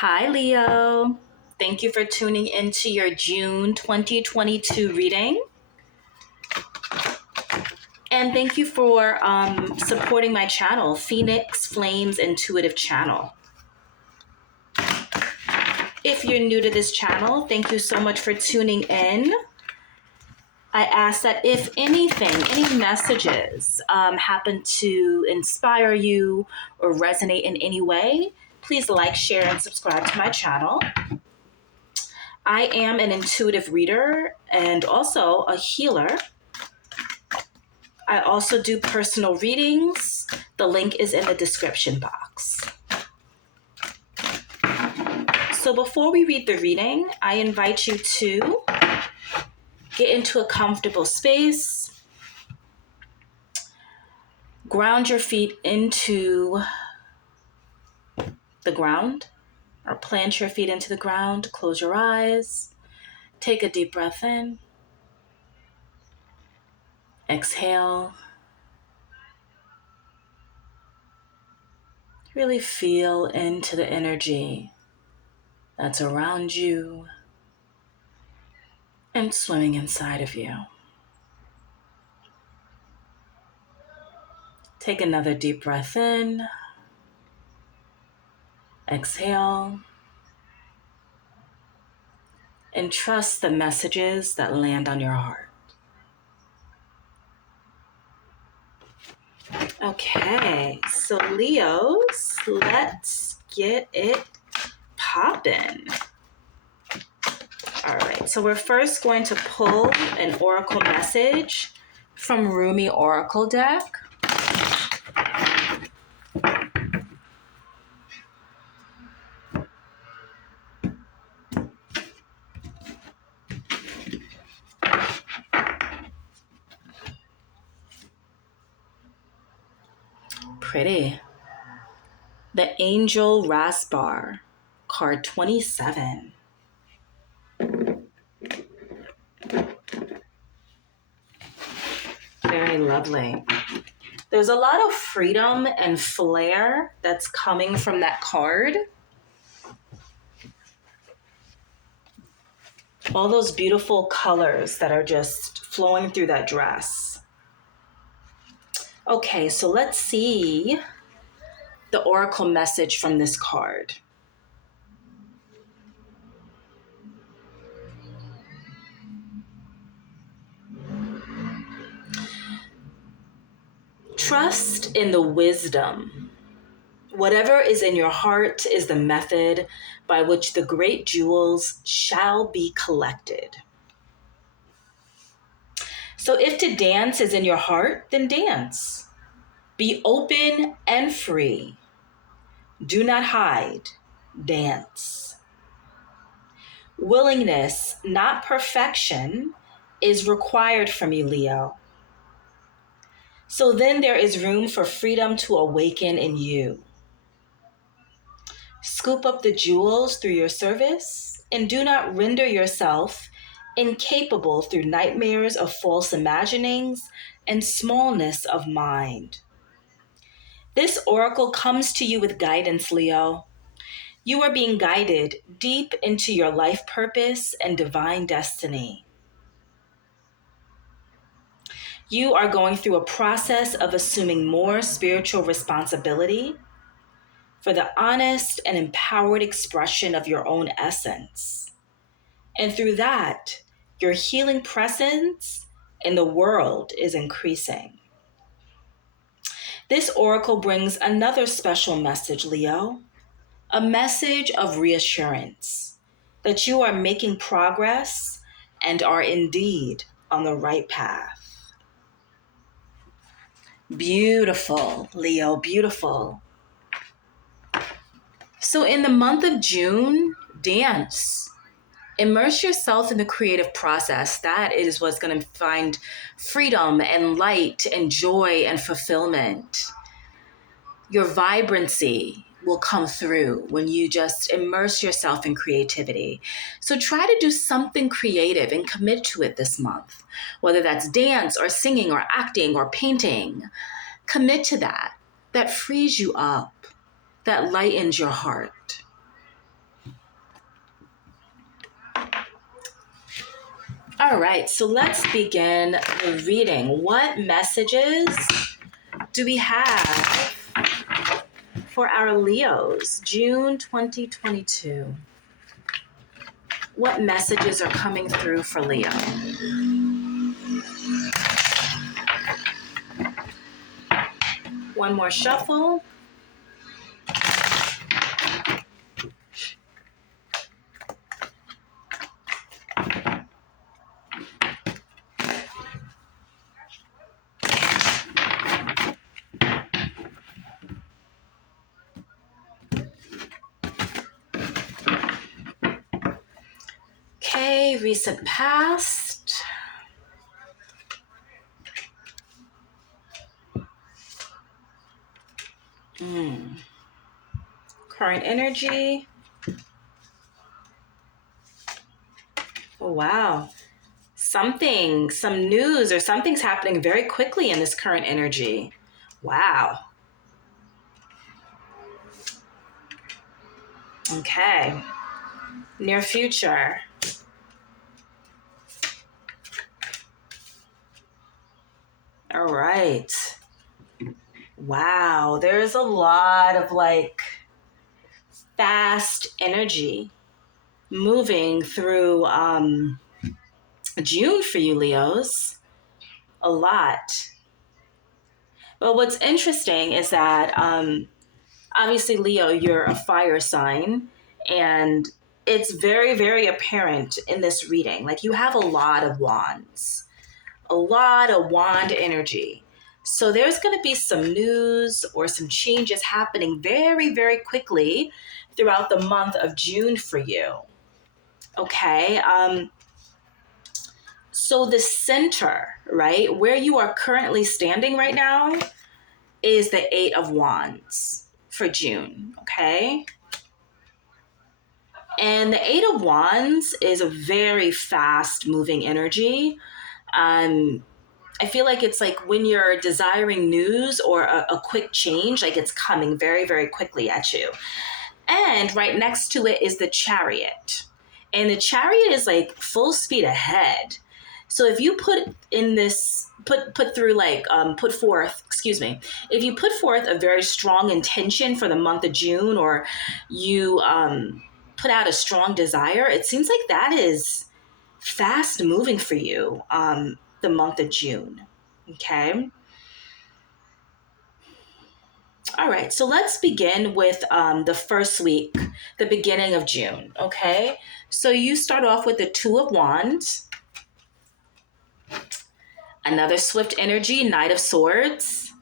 Hi, Leo. Thank you for tuning into your June 2022 reading. And thank you for supporting my channel, Phoenix Flames Intuitive Channel. If you're new to this channel, thank you so much for tuning in. I ask that if anything, any messages happen to inspire you or resonate in any way, please like, share, and subscribe to my channel. I am an intuitive reader and also a healer. I also do personal readings. The link is in the description box. So before we read the reading, I invite you to get into a comfortable space, ground your feet into the ground, or plant your feet into the ground, close your eyes, take a deep breath in, exhale. Really feel into the energy that's around you and swimming inside of you. Take another deep breath in, exhale, and trust the messages that land on your heart. Okay, so Leos, let's get it poppin'. All right, so we're first going to pull an oracle message from Rumi Oracle deck. Pretty. The Angel Rasbar, card 27. Very lovely. There's a lot of freedom and flair that's coming from that card. All those beautiful colors that are just flowing through that dress. Okay, so let's see the oracle message from this card. Trust in the wisdom. Whatever is in your heart is the method by which the great jewels shall be collected. So if to dance is in your heart, then dance. Be open and free. Do not hide. Dance. Willingness, not perfection, is required from you, Leo. So then there is room for freedom to awaken in you. Scoop up the jewels through your service and do not render yourself incapable through nightmares of false imaginings and smallness of mind. This oracle comes to you with guidance, Leo. You are being guided deep into your life purpose and divine destiny. You are going through a process of assuming more spiritual responsibility for the honest and empowered expression of your own essence. And through that, your healing presence in the world is increasing. This oracle brings another special message, Leo, a message of reassurance that you are making progress and are indeed on the right path. Beautiful, Leo, beautiful. So in the month of June, dance. Immerse yourself in the creative process. That is what's going to find freedom and light and joy and fulfillment. Your vibrancy will come through when you just immerse yourself in creativity. So try to do something creative and commit to it this month, whether that's dance or singing or acting or painting. Commit to that. That frees you up, that lightens your heart. All right, so let's begin the reading. What messages do we have for our Leos, June 2022? What messages are coming through for Leo? One more shuffle. Okay, recent past. Current energy. Oh, wow. Some news or something's happening very quickly in this current energy. Wow. Okay. Near future. All right. Wow. There's a lot of like fast energy moving through June for you, Leos. A lot. Well, what's interesting is that obviously, Leo, you're a fire sign, and it's very, very apparent in this reading. Like you have a lot of wands, a lot of wand energy. So there's going to be some news or some changes happening very, very quickly throughout the month of June for you. Okay. So the center, right, where you are currently standing right now is the Eight of Wands for June. Okay. And the Eight of Wands is a very fast moving energy. I feel like it's like when you're desiring news or a quick change, like it's coming very, very quickly at you. And right next to it is the Chariot. And the Chariot is like full speed ahead. So if you put forth, if you put forth a very strong intention for the month of June, or you put out a strong desire, it seems like that is fast moving for you the month of June. Okay. All right, so let's begin with the first week, the beginning of June. Okay, so you start off with the Two of Wands, another swift energy, Knight of Swords,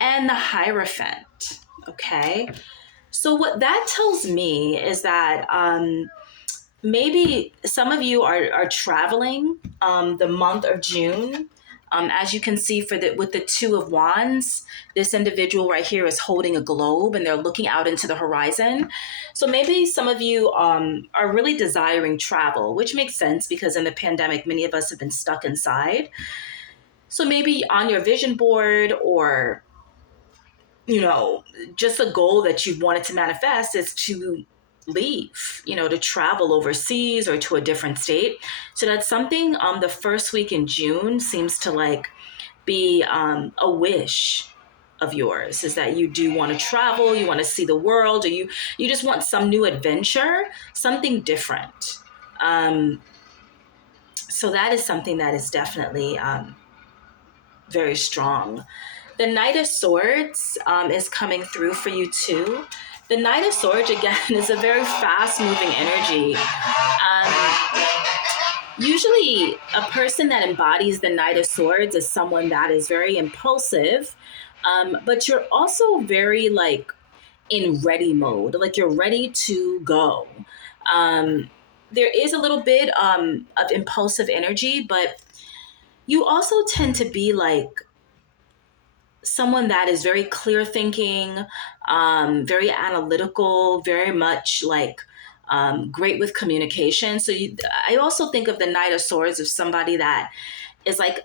and the Hierophant. Okay, so what that tells me is that maybe some of you are traveling the month of June. As you can see with the Two of Wands, this individual right here is holding a globe and they're looking out into the horizon. So maybe some of you are really desiring travel, which makes sense because in the pandemic, many of us have been stuck inside. So maybe on your vision board, or, just a goal that you've wanted to manifest is to leave, to travel overseas or to a different state. So that's something the first week in June seems to like be a wish of yours, is that you do want to travel, you want to see the world, or you just want some new adventure, something different. So that is something that is definitely very strong. The Knight of Swords is coming through for you too. The Knight of Swords, again, is a very fast-moving energy. Usually, a person that embodies the Knight of Swords is someone that is very impulsive, but you're also very, like, in ready mode. Like, you're ready to go. There is a little bit of impulsive energy, but you also tend to be, like, someone that is very clear thinking, very analytical, very much like great with communication. So I also think of the Knight of Swords as somebody that is like,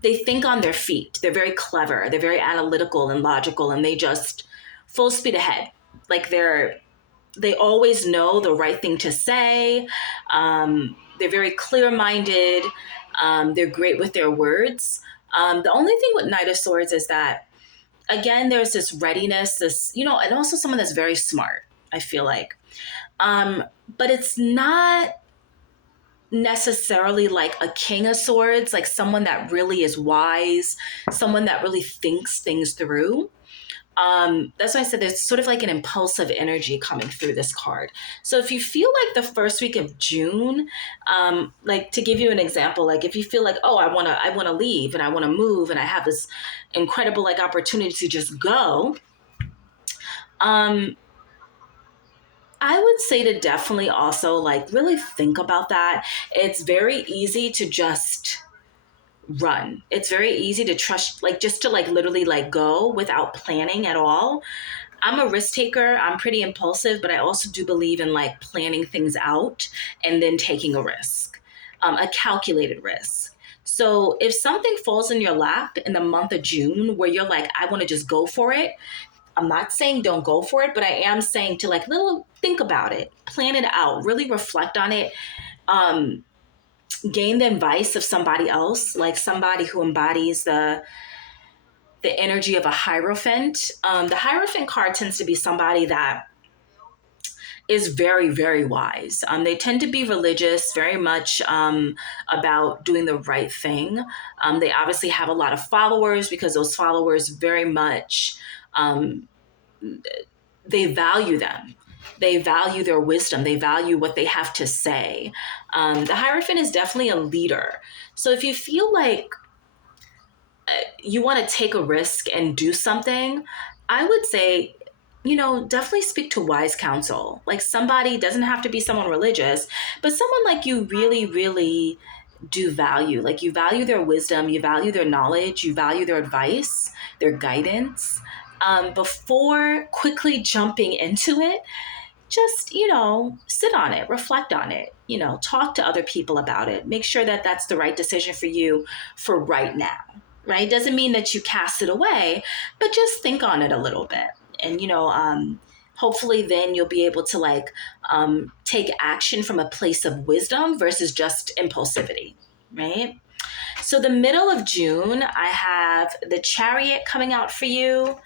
they think on their feet. They're very clever. They're very analytical and logical, and they just full speed ahead. Like they're they always know the right thing to say. They're very clear-minded. They're great with their words. The only thing with Knight of Swords is that, again, there's this readiness, this, and also someone that's very smart, I feel like. But it's not necessarily like a King of Swords, like someone that really is wise, someone that really thinks things through. That's why I said there's sort of like an impulsive energy coming through this card. So if you feel like the first week of June, like to give you an example, like if you feel like, oh, I wanna leave and I wanna move and I have this incredible like opportunity to just go, I would say to definitely also like really think about that. It's very easy to just run. It's very easy to trust, like just to like literally like go without planning at all. I'm a risk taker. I'm pretty impulsive, but I also do believe in like planning things out and then taking a risk, a calculated risk. So if something falls in your lap in the month of June where you're like, I want to just go for it, I'm not saying don't go for it, but I am saying to like little think about it, plan it out, really reflect on it. Gain the advice of somebody else, like somebody who embodies the energy of a Hierophant. The Hierophant card tends to be somebody that is very, very wise. They tend to be religious, very much about doing the right thing. They obviously have a lot of followers because those followers very much, they value them. They value their wisdom. They value what they have to say. The Hierophant is definitely a leader. So if you feel like you want to take a risk and do something, I would say, definitely speak to wise counsel. Like somebody, doesn't have to be someone religious, but someone like you really, really do value. Like you value their wisdom, you value their knowledge, you value their advice, their guidance. Before quickly jumping into it, just, sit on it, reflect on it, talk to other people about it. Make sure that that's the right decision for you for right now, right? Doesn't mean that you cast it away, but just think on it a little bit. And, hopefully then you'll be able to like take action from a place of wisdom versus just impulsivity, right? So the middle of June, I have the Chariot coming out for you,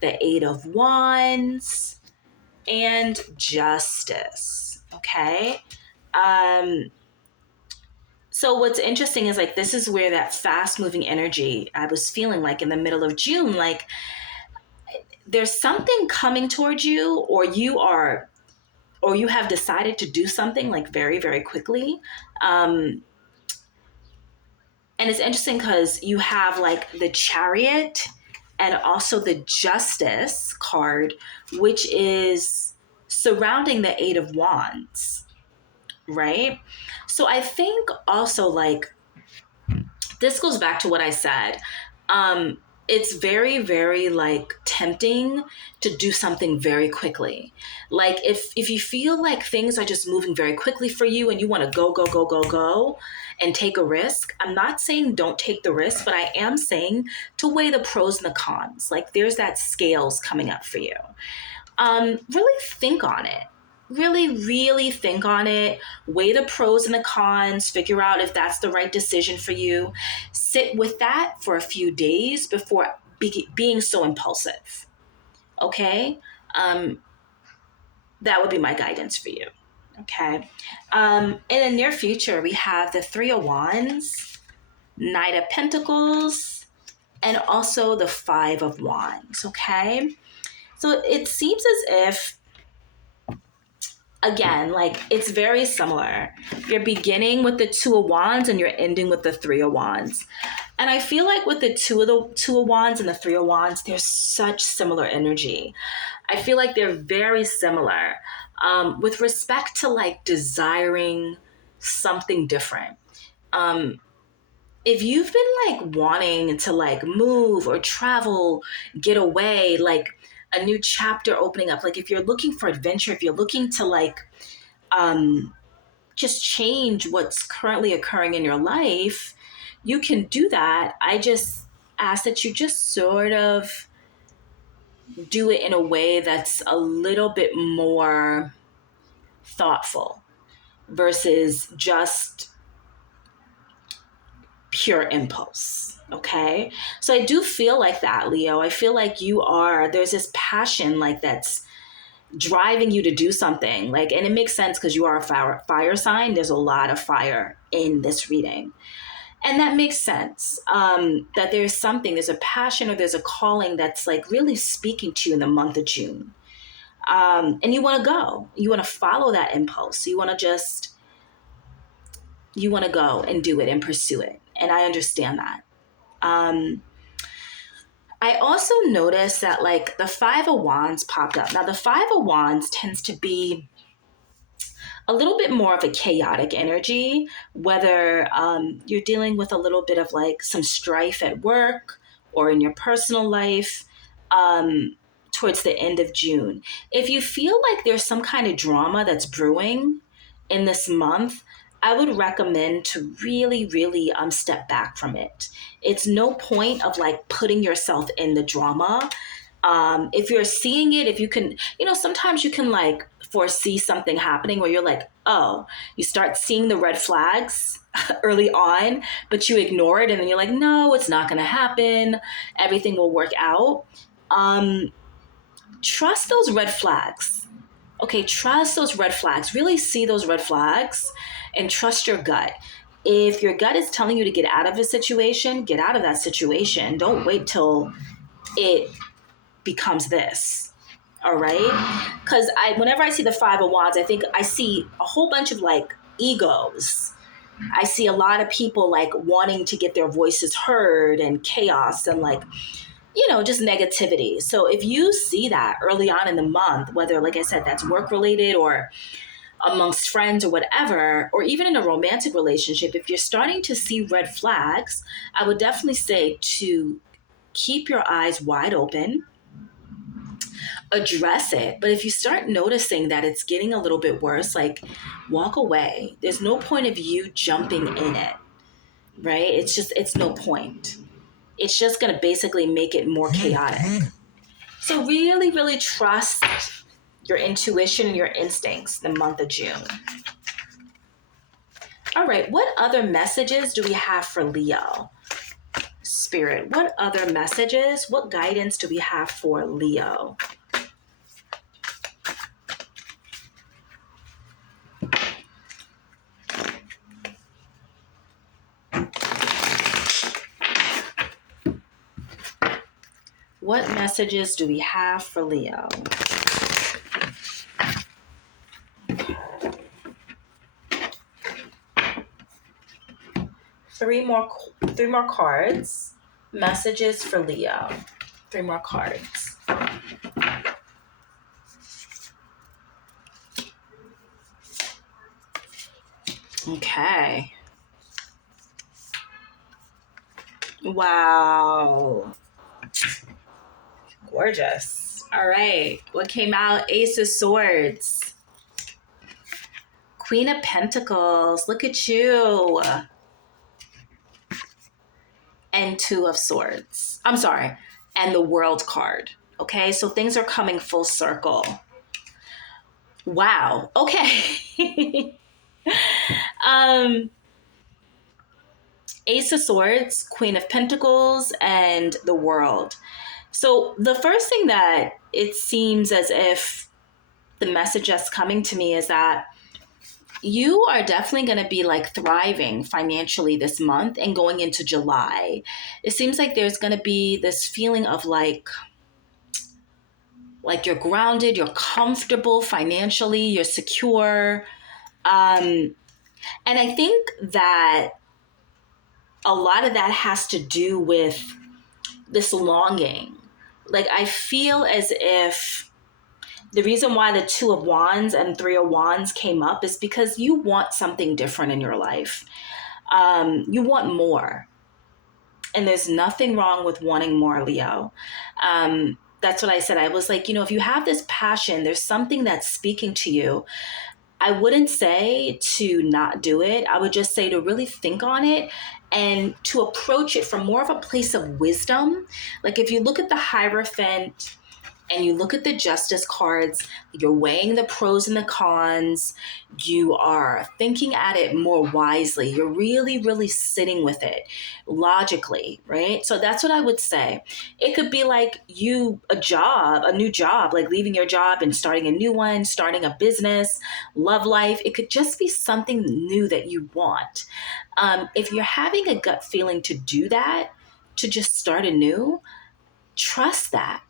the Eight of Wands, and Justice. Okay. So what's interesting is like this is where that fast moving energy I was feeling like in the middle of June, like there's something coming towards you, or you have decided to do something like very, very quickly. And it's interesting because you have like the Chariot and also the Justice card, which is surrounding the Eight of Wands, right? So I think also like this goes back to what I said. It's very, very like tempting to do something very quickly. Like if you feel like things are just moving very quickly for you and you want to go and take a risk, I'm not saying don't take the risk, but I am saying to weigh the pros and the cons. Like there's that scales coming up for you. Really think on it. Really, really think on it. Weigh the pros and the cons. Figure out if that's the right decision for you. Sit with that for a few days before being so impulsive. Okay? That would be my guidance for you. Okay? In the near future, we have the Three of Wands, Knight of Pentacles, and also the Five of Wands. Okay? So it seems as if, again, like it's very similar. You're beginning with the Two of Wands and you're ending with the Three of Wands. And I feel like with the Two of Wands and the Three of Wands, there's such similar energy. I feel like they're very similar with respect to like desiring something different. If you've been like wanting to like move or travel, get away, like a new chapter opening up, like if you're looking for adventure, if you're looking to like just change what's currently occurring in your life, you can do that. I just ask that you just sort of do it in a way that's a little bit more thoughtful versus just pure impulse. Okay. So I do feel like that, Leo. I feel like there's this passion like that's driving you to do something. Like, and it makes sense because you are a fire sign. There's a lot of fire in this reading. And that makes sense, that there's a passion or there's a calling that's like really speaking to you in the month of June. And you want to go, you want to follow that impulse. You want to go and do it and pursue it. And I understand that. I also noticed that like the Five of Wands popped up. Now the Five of Wands tends to be a little bit more of a chaotic energy, whether you're dealing with a little bit of like some strife at work or in your personal life towards the end of June. If you feel like there's some kind of drama that's brewing in this month, I would recommend to really, really step back from it. It's no point of like putting yourself in the drama. If you're seeing it, if you can, sometimes you can like foresee something happening where you're like, oh, you start seeing the red flags early on, but you ignore it. And then you're like, no, it's not going to happen. Everything will work out. Trust those red flags. Okay, trust those red flags. Really see those red flags and trust your gut. If your gut is telling you to get out of a situation, get out of that situation. Don't wait till it becomes this. All right? Because whenever I see the Five of Wands, I think I see a whole bunch of like egos. I see a lot of people like wanting to get their voices heard and chaos and like, just negativity. So if you see that early on in the month, whether, like I said, that's work related or amongst friends or whatever, or even in a romantic relationship, if you're starting to see red flags, I would definitely say to keep your eyes wide open, address it. But if you start noticing that it's getting a little bit worse, like walk away. There's no point of you jumping in it, right? It's no point. It's just going to basically make it more chaotic. So really, really trust your intuition and your instincts the month of June. All right, what other messages do we have for Leo? Spirit, what other messages, what guidance do we have for Leo? What messages do we have for Leo? Three more cards. Messages for Leo. 3 more cards. Okay. Wow. Gorgeous. All right. What came out? Ace of Swords. Queen of Pentacles. Look at you. And Two of Swords. I'm sorry. And the World card. Okay. So things are coming full circle. Wow. Okay. Ace of Swords, Queen of Pentacles, and the World. So the first thing that it seems as if the message that's coming to me is that you are definitely going to be like thriving financially this month and going into July. It seems like there's going to be this feeling of like you're grounded, you're comfortable financially, you're secure. And I think that a lot of that has to do with this longing. Like I feel as if the reason why the Two of Wands and Three of Wands came up is because you want something different in your life. You want more. And there's nothing wrong with wanting more, Leo. That's what I said. I was like, if you have this passion, there's something that's speaking to you. I wouldn't say to not do it. I would just say to really think on it and to approach it from more of a place of wisdom. Like if you look at the Hierophant, and you look at the justice cards, you're weighing the pros and the cons, you are thinking at it more wisely, you're really, really sitting with it logically, right? So that's what I would say. It could be like a new job, like leaving your job and starting a new one, starting a business, love life. It could just be something new that you want. If you're having a gut feeling to do that, to just start anew, trust that.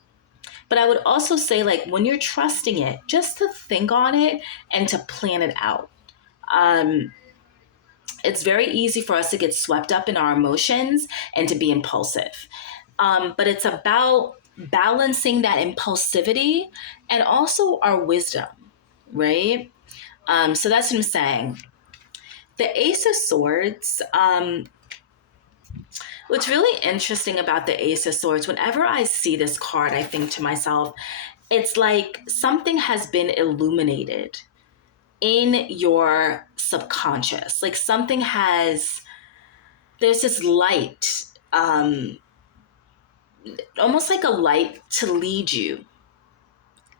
But I would also say, like, when you're trusting it, just to think on it and to plan it out. Um, it's very easy for us to get swept up in our emotions and to be impulsive. But it's about balancing that impulsivity and also our wisdom, right? So that's what I'm saying. The Ace of Swords, what's really interesting about the Ace of Swords, whenever I see this card, I think to myself, it's like something has been illuminated in your subconscious. Like something has, there's this light, almost like a light to lead you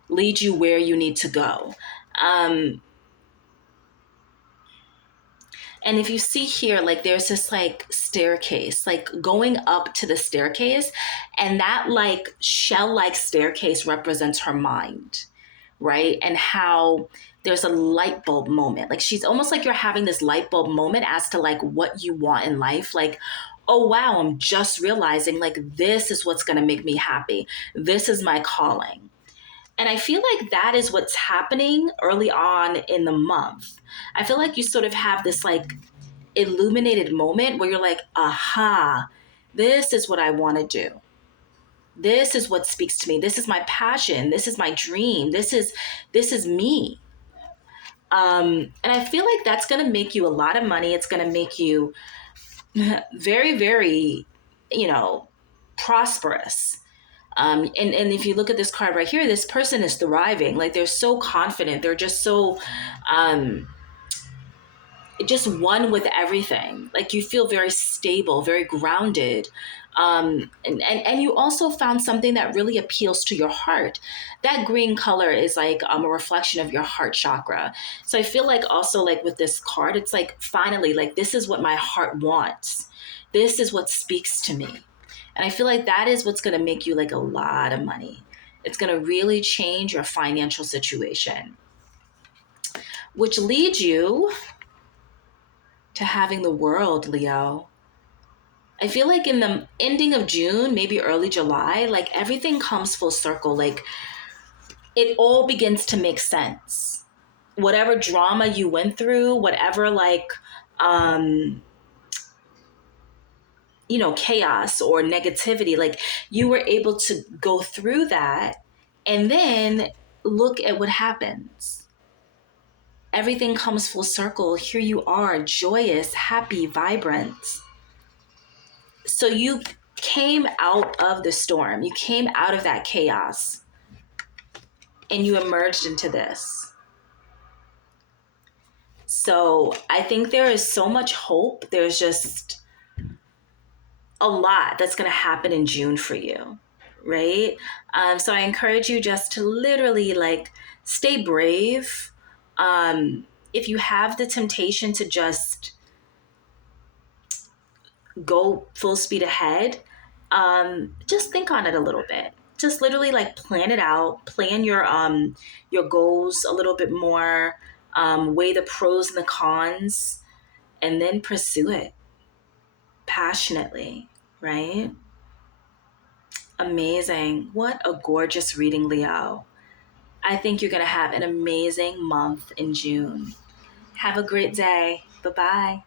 where you need to go. Um, And if you see here, like there's this like staircase, like going up to the staircase, and that like shell like staircase represents her mind, right? And how there's a light bulb moment. Like she's almost like you're having this light bulb moment as to like what you want in life. Like, oh wow, I'm just realizing like this is what's going to make me happy. This is my calling. And I feel like that is what's happening early on in the month. I feel like you sort of have this like illuminated moment where you're like, aha, this is what I want to do. This is what speaks to me. This is my passion. This is my dream. This is me. And I feel like that's going to make you a lot of money. It's going to make you very, very, you know, prosperous. And if you look at this card right here, this person is thriving. Like they're so confident. They're just so just one with everything. Like you feel very stable, very grounded. And you also found something that really appeals to your heart. That green color is like a reflection of your heart chakra. So I feel like also like with this card, it's like finally, like this is what my heart wants. This is what speaks to me. And I feel like that is what's going to make you like a lot of money. It's going to really change your financial situation, which leads you to having the World, Leo. I feel like in the ending of June, maybe early July, like everything comes full circle. Like it all begins to make sense. Whatever drama you went through, whatever like, um, chaos or negativity, like you were able to go through that and then look at what happens. Everything comes full circle. Here you are, joyous, happy, vibrant. So you came out of the storm, you came out of that chaos, and you emerged into this. So I think there is so much hope. There's just a lot that's going to happen in June for you, right? So I encourage you just to literally like stay brave. If you have the temptation to just go full speed ahead, just think on it a little bit. Just literally like plan it out, plan your goals a little bit more, weigh the pros and the cons, and then pursue it passionately, right? Amazing. What a gorgeous reading, Leo. I think you're going to have an amazing month in June. Have a great day. Bye-bye.